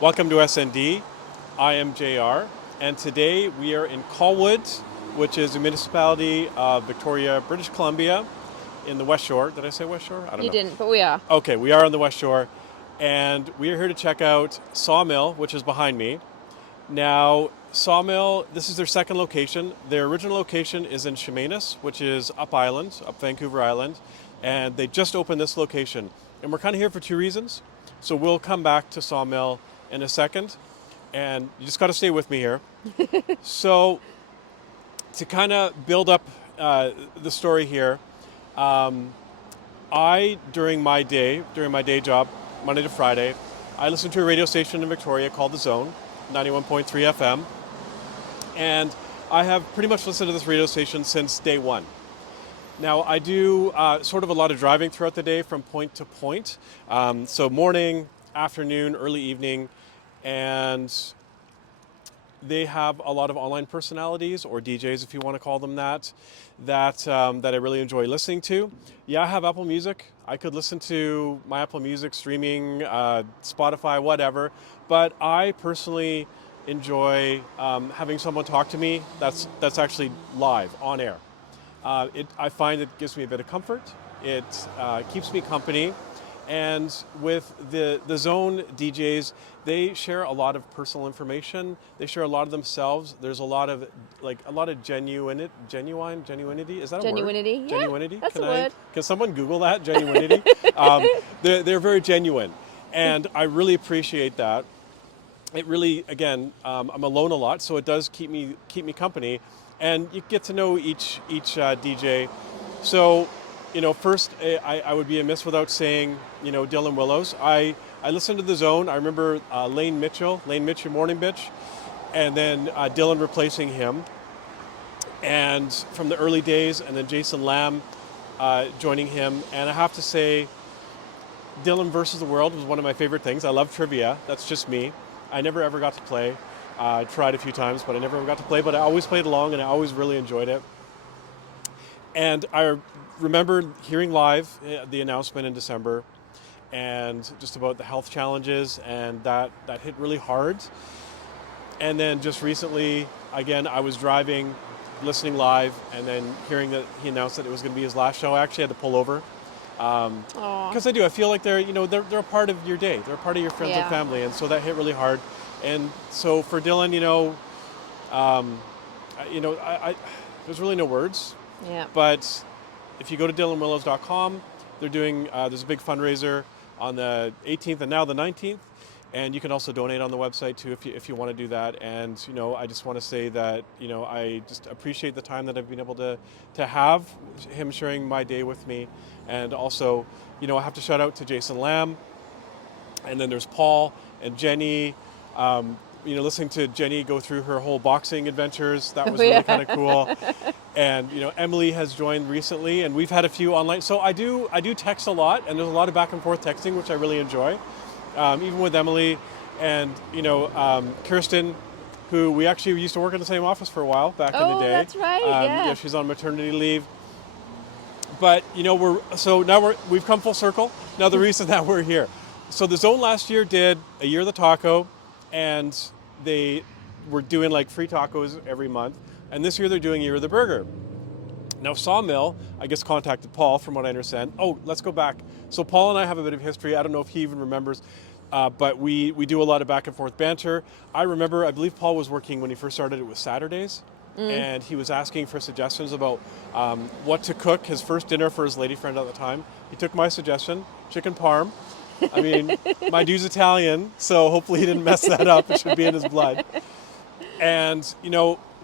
Welcome to SND. I am JR, and today we are in Colwood, which is a municipality of Victoria, British Columbia, in the West Shore. Did I say West Shore? I don't You know. didn't, but we are. Okay, we are on the West Shore, and we are here to check out Sawmill, which is behind me. Now, Sawmill, this is their second location. Their original location is in Chemainus, which is up island, up Vancouver Island, and they just opened this location. And we're kind of here for two reasons. So we'll come back to Sawmill in a second, and you just got to stay with me here. So, to kind of build up the story here, during my day job, Monday to Friday, I listen to a radio station in Victoria called The Zone, 91.3 FM, and I have pretty much listened to this radio station since day one. Now, I do sort of a lot of driving throughout the day from point to point, so morning, afternoon, early evening, and they have a lot of online personalities, or DJs if you want to call them that I really enjoy listening to. Yeah, I have Apple Music. I could listen to my Apple Music streaming, Spotify, whatever, but I personally enjoy having someone talk to me that's actually live, on air. I find it gives me a bit of comfort. It keeps me company. And with the Zone DJs, they share a lot of personal information. They share a lot of themselves. There's a lot of genuinity. Is that a word? Genuinity? Yeah, Genuinity. that's a word. Can someone Google that? Genuinity. They're very genuine, and I really appreciate that. It really, again, I'm alone a lot, so it does keep me company, and you get to know each DJ. So, first, I would be amiss without saying, Dylan Willows. I listened to The Zone. I remember Lane Mitchell, Morning Bitch, and then Dylan replacing him. And from the early days, and then Jason Lamb joining him. And I have to say, Dylan versus the World was one of my favorite things. I love trivia. That's just me. I never ever got to play. I tried a few times, but I never ever got to play. But I always played along, and I always really enjoyed it. And I remember hearing live the announcement in December, and just about the health challenges, and that hit really hard. And then just recently, again, I was driving, listening live, and then hearing that he announced that it was going to be his last show. I actually had to pull over. Because I feel like they're a part of your day. They're a part of your friends and family, and so that hit really hard. And so for Dylan, there's really no words. Yeah. But if you go to dylanwillows.com, they're doing there's a big fundraiser on the 18th and now the 19th, and you can also donate on the website too if you want to do that. And I just want to say that I just appreciate the time that I've been able to have him sharing my day with me. And also, I have to shout out to Jason Lamb, and then there's Paul and Jenny. Listening to Jenny go through her whole boxing adventures, that was really kind of cool. And Emily has joined recently, and we've had a few online. So I do text a lot, and there's a lot of back and forth texting, which I really enjoy. Even with Emily and Kirsten, who we actually used to work in the same office for a while back in the day. Oh, that's right. Yeah. She's on maternity leave. But we've come full circle. Now the reason that we're here. So the Zone last year did a Year of the Taco, and they were doing like free tacos every month. And this year they're doing Year of the Burger. Now Sawmill, I guess, contacted Paul, from what I understand. Oh, let's go back. So Paul and I have a bit of history. I don't know if he even remembers, but we do a lot of back and forth banter. I believe Paul was working when he first started it with Saturdays. And he was asking for suggestions about what to cook, his first dinner for his lady friend at the time. He took my suggestion, chicken parm. I mean, my dude's Italian, so hopefully he didn't mess that up. It should be in his blood. And,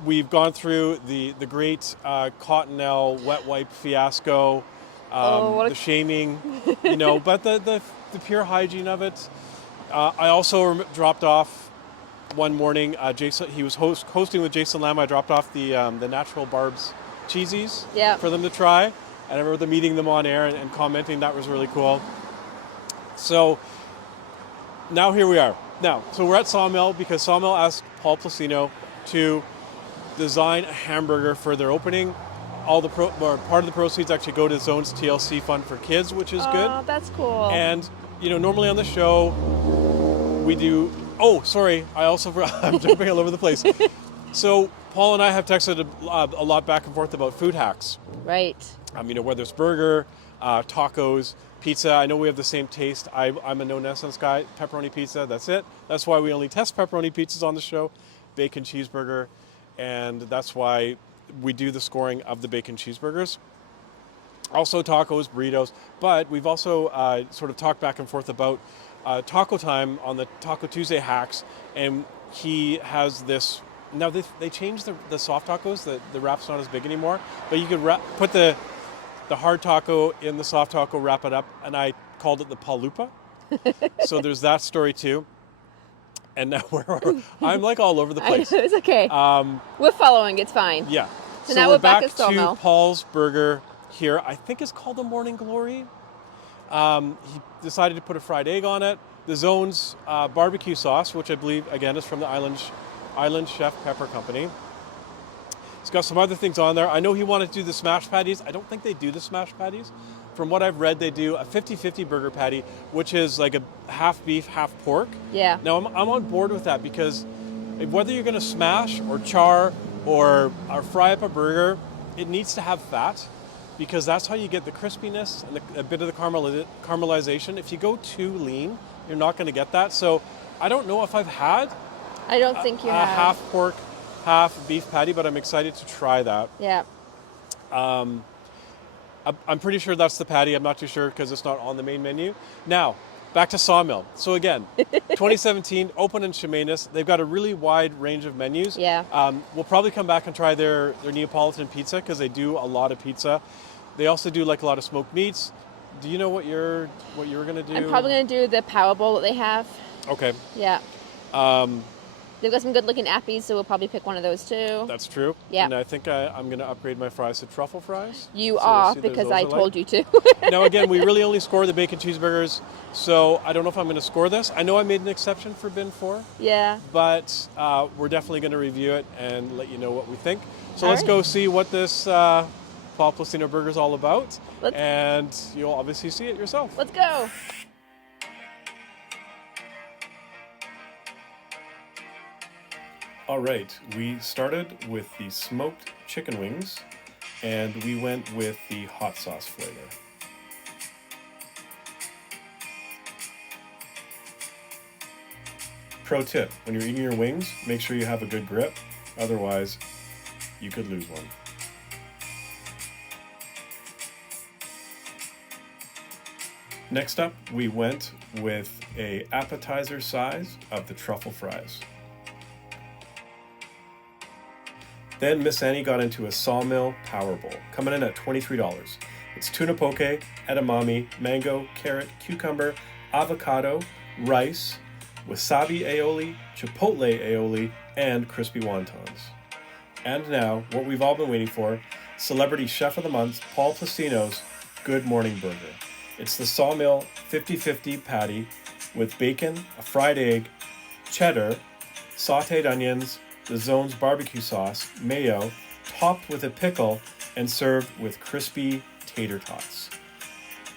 we've gone through the great Cottonelle wet wipe fiasco, the shaming, but the pure hygiene of it. I also dropped off one morning, Jason, he was hosting with Jason Lamb. I dropped off the Natural Barb's cheesies for them to try. And I remember them meeting them on air and commenting. That was really cool. So now here we are. So we're at Sawmill because Sawmill asked Paul Placino to design a hamburger for their opening. All the part of the proceeds actually go to Zone's TLC fund for kids, which is good. Oh, that's cool. And normally on the show we do Oh, sorry. I also I'm jumping all over the place. So Paul and I have texted a lot back and forth about food hacks. Right. Whether it's burger, tacos, pizza. I know we have the same taste. I'm a no nonsense guy. Pepperoni pizza. That's it. That's why we only test pepperoni pizzas on the show. Bacon cheeseburger, and that's why we do the scoring of the bacon cheeseburgers. Also tacos, burritos, but we've also sort of talked back and forth about Taco Time on the Taco Tuesday hacks, and he has this. Now they changed the soft tacos. The wrap's not as big anymore, but you could put the hard taco in the soft taco, wrap it up, and I called it the palupa. So there's that story too. And now I'm like all over the place. I know, it's okay. We're following. It's fine. Yeah. So now we're back at Sawmill. To Paul's Burger here. I think it's called the Morning Glory. He decided to put a fried egg on it. The Zone's barbecue sauce, which I believe, again, is from the Island Chef Pepper Company. It's got some other things on there. I know he wanted to do the smash patties. I don't think they do the smash patties. From what I've read, they do a 50-50 burger patty, which is like a half beef, half pork. Yeah. Now, I'm on board with that because whether you're going to smash or char or fry up a burger, it needs to have fat because that's how you get the crispiness and a bit of the caramelization. If you go too lean, you're not going to get that. So I don't know if I've had I don't think you have. A half pork, half beef patty, but I'm excited to try that. Yeah. I'm pretty sure that's the patty. I'm not too sure because it's not on the main menu. Now, back to Sawmill. So again, 2017, open in Chemainus. They've got a really wide range of menus. Yeah. We'll probably come back and try their Neapolitan pizza because they do a lot of pizza. They also do like a lot of smoked meats. Do you know what you were gonna do? I'm probably gonna do the Power Bowl that they have. Okay. Yeah. They've got some good looking appies, so we'll probably pick one of those too. That's true. Yeah. And I think I'm going to upgrade my fries to truffle fries. You are, because I told you to. Now, again, we really only score the bacon cheeseburgers, so I don't know if I'm going to score this. I know I made an exception for bin 4. Yeah. But we're definitely going to review it and let you know what we think. So All let's right. go see what this Paul Placino burger is all about. And you'll obviously see it yourself. Let's go. All right, we started with the smoked chicken wings, and we went with the hot sauce flavor. Pro tip, when you're eating your wings, make sure you have a good grip, otherwise you could lose one. Next up, we went with an appetizer size of the truffle fries. Then Miss Annie got into a Sawmill Power Bowl, coming in at $23. It's tuna poke, edamame, mango, carrot, cucumber, avocado, rice, wasabi aioli, chipotle aioli, and crispy wontons. And now, what we've all been waiting for, Celebrity Chef of the Month, Paul Placino's Good Morning Burger. It's the Sawmill 50-50 patty with bacon, a fried egg, cheddar, sauteed onions, the Zone's barbecue sauce, mayo, topped with a pickle, and served with crispy tater tots.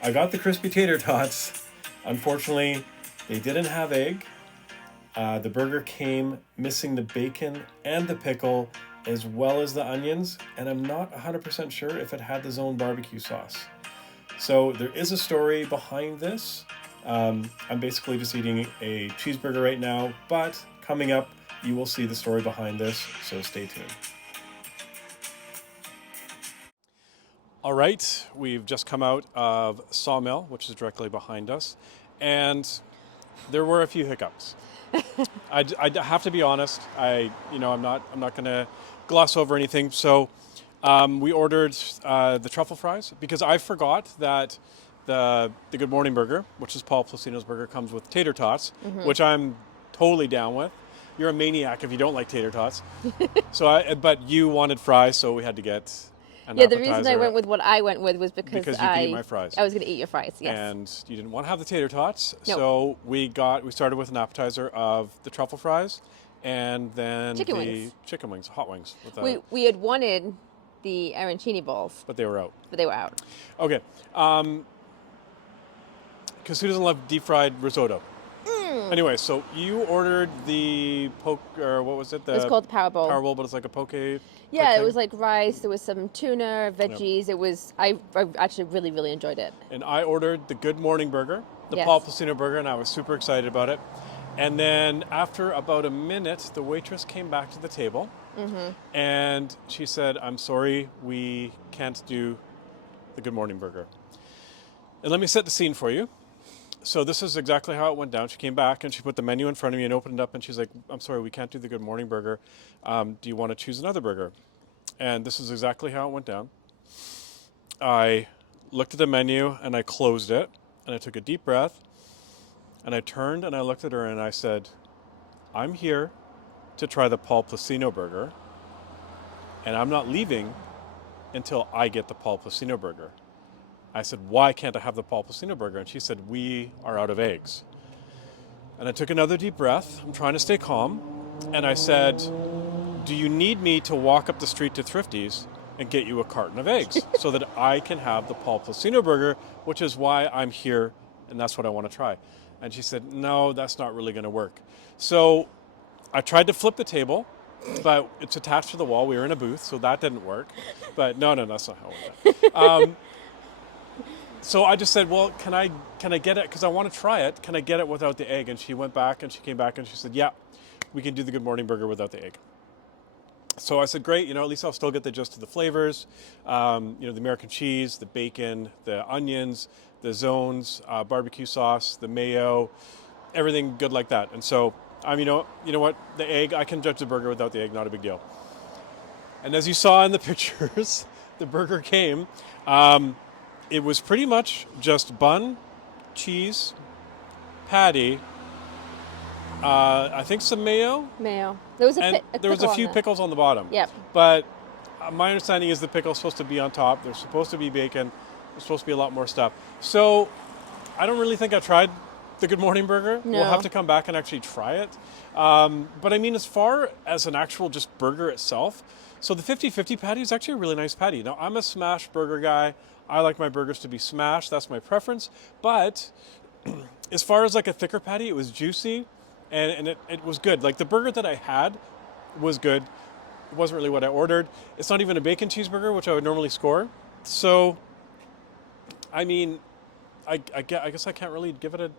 I got the crispy tater tots. Unfortunately, they didn't have egg. The burger came missing the bacon and the pickle, as well as the onions, and I'm not 100% sure if it had the Zone barbecue sauce. So there is a story behind this. I'm basically just eating a cheeseburger right now, but coming up, you will see the story behind this, so stay tuned. All right, we've just come out of Sawmill, which is directly behind us, and there were a few hiccups. I have to be honest. I'm not going to gloss over anything. So we ordered the truffle fries because I forgot that the Good Morning Burger, which is Paul Placino's burger, comes with tater tots, which I'm totally down with. You're a maniac if you don't like tater tots. But you wanted fries, so we had to get an appetizer. The reason I went with what I went with was because you could eat my fries. I was going to eat your fries, yes. And you didn't want to have the tater tots, Nope. so we started with an appetizer of the truffle fries, and then Chicken wings. Chicken wings, hot wings. With We had wanted the arancini balls, but they were out. Okay. Because who doesn't love deep fried risotto? Anyway, so you ordered the poke, or what was it? It was called the Power Bowl. Power bowl, but it's like a poke. Yeah, thing. it was like rice. There was some tuna, veggies. It was. I actually really, really enjoyed it. And I ordered the Good Morning Burger, the Yes. Paul Placino burger, and I was super excited about it. And then after about a minute, the waitress came back to the table, and she said, "I'm sorry, we can't do the Good Morning Burger." And let me set the scene for you. So this is exactly how it went down. She came back and she put the menu in front of me and opened it up, and she's like, "I'm sorry, we can't do the Good Morning Burger. Do you want to choose another burger?" And this is exactly how it went down. I looked at the menu and I closed it, and I took a deep breath, and I turned and I looked at her and I said, "I'm here to try the Paul Placino burger, and I'm not leaving until I get the Paul Placino burger." I said, "Why can't I have the Paul Placino burger?" And she said, "We are out of eggs." And I took another deep breath. I'm trying to stay calm. And I said, "Do you need me to walk up the street to Thrifty's and get you a carton of eggs so that I can have the Paul Placino burger, which is why I'm here, and that's what I want to try?" And she said, "No, that's not really going to work." So I tried to flip the table, but it's attached to the wall. We were in a booth, so that didn't work. But no, that's not how it went. So I just said, "Well, can I get it? Because I want to try it. Can I get it without the egg?" And she went back and she came back and she said, "Yeah, we can do the Good Morning Burger without the egg." So I said, "Great, at least I'll still get the gist of the flavors, the American cheese, the bacon, the onions, the zones, barbecue sauce, the mayo, everything good like that." And so you know what, the egg, I can judge the burger without the egg, not a big deal. And as you saw in the pictures, the burger came. It was pretty much just bun, cheese, patty, I think some mayo. Mayo. There was There was a few pickles on the bottom. Yep. But my understanding is the pickle's supposed to be on top. There's supposed to be bacon. There's supposed to be a lot more stuff. So I don't really think I tried the Good Morning Burger. No. We'll have to come back and actually try it. But I mean, as far as an actual just burger itself, so the 50-50 patty is actually a really nice patty. Now, I'm a smash burger guy. I like my burgers to be smashed. That's my preference. But as far as like a thicker patty, it was juicy and it was good. Like the burger that I had was good. It wasn't really what I ordered. It's not even a bacon cheeseburger, which I would normally score. So, I mean, I guess I can't really give it a...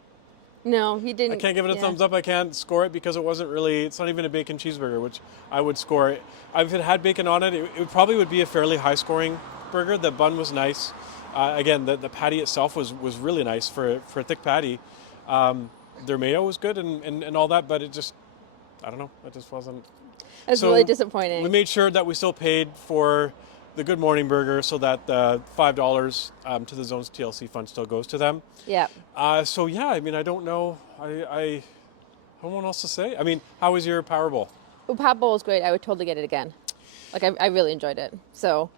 No, he didn't. I can't give it a thumbs up. I can't score it because it's not even a bacon cheeseburger, which I would score. If it had bacon on it, it probably would be a fairly high scoring burger. The bun was nice. Again, the patty itself was really nice for a thick patty. Their mayo was good and all that, but it just, I don't know, it just wasn't. It's really disappointing. We made sure that we still paid for the Good Morning Burger so that the $5 to the Zones TLC fund still goes to them. Yeah. So yeah, I mean, I don't know. I don't know what else to say. I mean, how was your Power Bowl? Well, Power Bowl was great. I would totally get it again. Like I really enjoyed it. So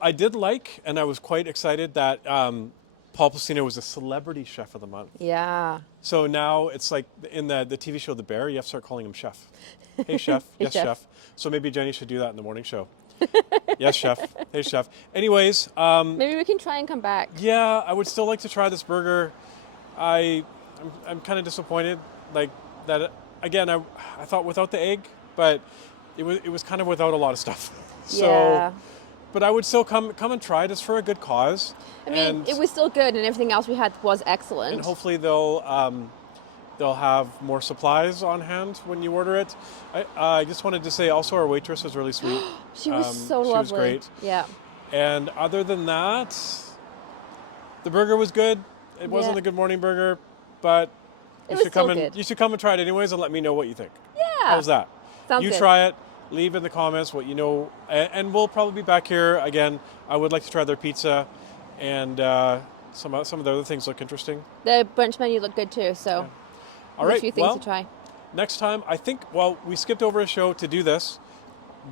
I did like, and I was quite excited that Paul Placino was a celebrity chef of the month. yeah. So now it's like in the TV show The Bear, you have to start calling him chef. Hey chef, Hey, yes chef. chef. So maybe Jenny should do that in the morning show. Yes chef, hey chef. Anyways, Maybe we can try and come back. yeah, I would still like to try this burger. I'm kind of disappointed, like that. Again, I thought without the egg, but it was kind of without a lot of stuff. So, Yeah. but I would still come and try it. It's for a good cause. I mean, it was still good, and everything else we had was excellent. And hopefully they'll have more supplies on hand when you order it. I just wanted to say also our waitress was really sweet. She was so lovely. She was great. Yeah. And other than that, the burger was good. It wasn't Yeah. a Good Morning Burger, but It was still good. you should come and try it anyways and let me know what you think. Yeah. How's that? Sounds You good. try it. Leave in the comments what you know, and we'll probably be back here again. I would like to try their pizza, and some of the other things look interesting. The brunch menu looked good too, so All there's right. a few things Well, to try. next time, I think, we skipped over a show to do this.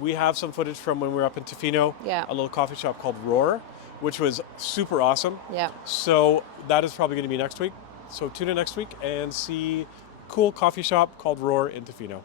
We have some footage from when we were up in Tofino, Yeah. a little coffee shop called Roar, which was super awesome. Yeah. So that is probably going to be next week. So tune in next week and see cool coffee shop called Roar in Tofino.